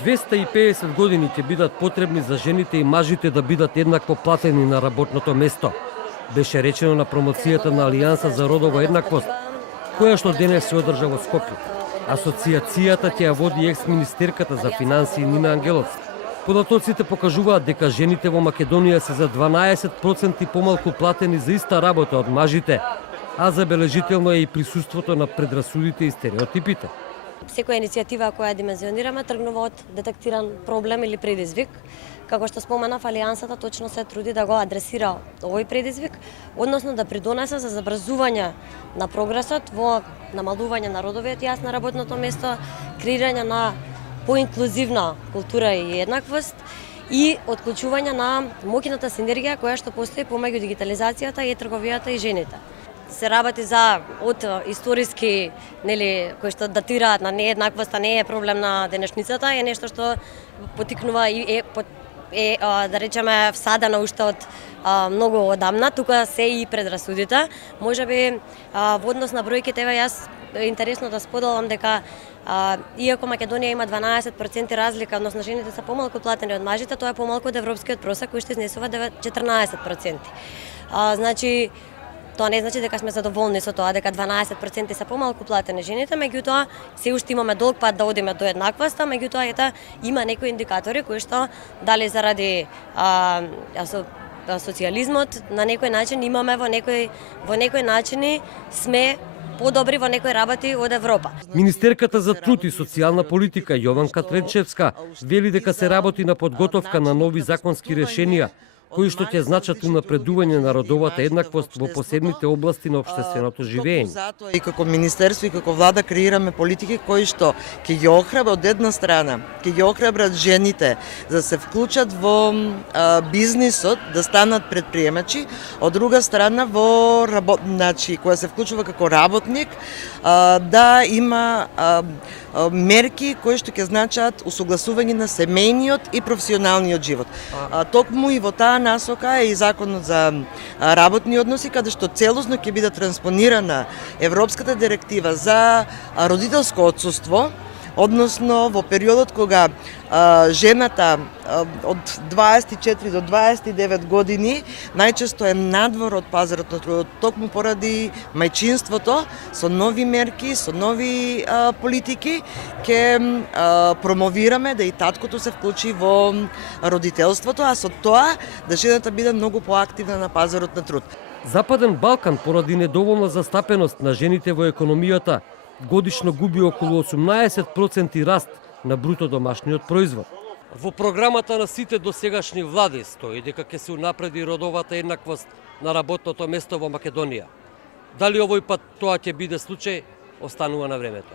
250 години ќе бидат потребни за жените и мажите да бидат еднакво платени на работното место, беше речено на промоцијата на Алијанса за родова еднаквост, која што денес се одржа во Скопје. Асоциацијата ќе ја води екс-министерката за финансии Нина Ангеловска. Податоците покажуваат дека жените во Македонија се за 12% помалку платени за иста работа од мажите, а забележително е и присуството на предрасудите и стереотипите. Секоја иницијатива која димензионираме тргнува од детектиран проблем или предизвик. Како што споменав, Алијансата точно се труди да го адресира овој предизвик, односно да придонесе за забрзување на прогресот во намалување на родовиот јас на работното место, креирање на поинклузивна култура и еднаквост и отклучување на моќната синергија која што постои помеѓу дигитализацијата и трговијата и жените. Се работи за од историски, кои што датираат на нееднаквоста, не е проблем на денешницата, е нешто што потикнува и да речеме всадено уште од многу одамна, тука се и предрасудите. Можеби во однос на бројките, јас интересно да споделам дека иако Македонија има 12% разлика, односно жените се помалку платени од мажите, тоа е помалку од европскиот просек кој што изнесува 14%. Значи, тоа не значи дека сме задоволни со тоа, дека 12% се помалку платени жените, меѓутоа се уште имаме долг пат да одиме до еднаквоста, меѓутоа има некои индикатори кои што дали заради социјализмот на некој начин имаме во некои начини сме подобри во некои работи од Европа. Министерката за труд и социјална политика Јованка Тренчевска вели дека се работи на подготовка на нови законски решенија кои што ќе значат унапредување на родовата еднаквост во посебните области на општественото живење. Затоа и како министерство и како влада креираме политики кои што ќе ги охрабрат од една страна, ќе ги охрабрат жените за да се вклучат во бизнисот, да станат предприемачи, од друга страна во значи кога се вклучува како работник, да има мерки кои што ќе значат усогласување на семејниот и професионалниот живот. Токму и во таа насока е и законот за работни односи, каде што целосно ќе биде транспонирана Европската директива за родителско отсуство, односно во периодот кога жената од 24 до 29 години најчесто е надвор од пазарот на трудот, токму поради мајчинството, со нови мерки, со нови политики ќе промовираме да и таткото се вклучи во родителството, а со тоа да жената биде многу поактивна на пазарот на труд. Западен Балкан поради недоволна застапеност на жените во економијата годишно губи околу 18% раст на бруто домашниот производ. Во програмата на сите досегашни влади стои дека ќе се унапреди родовата еднаквост на работното место во Македонија. Дали овој пат тоа ќе биде случај, останува на времето.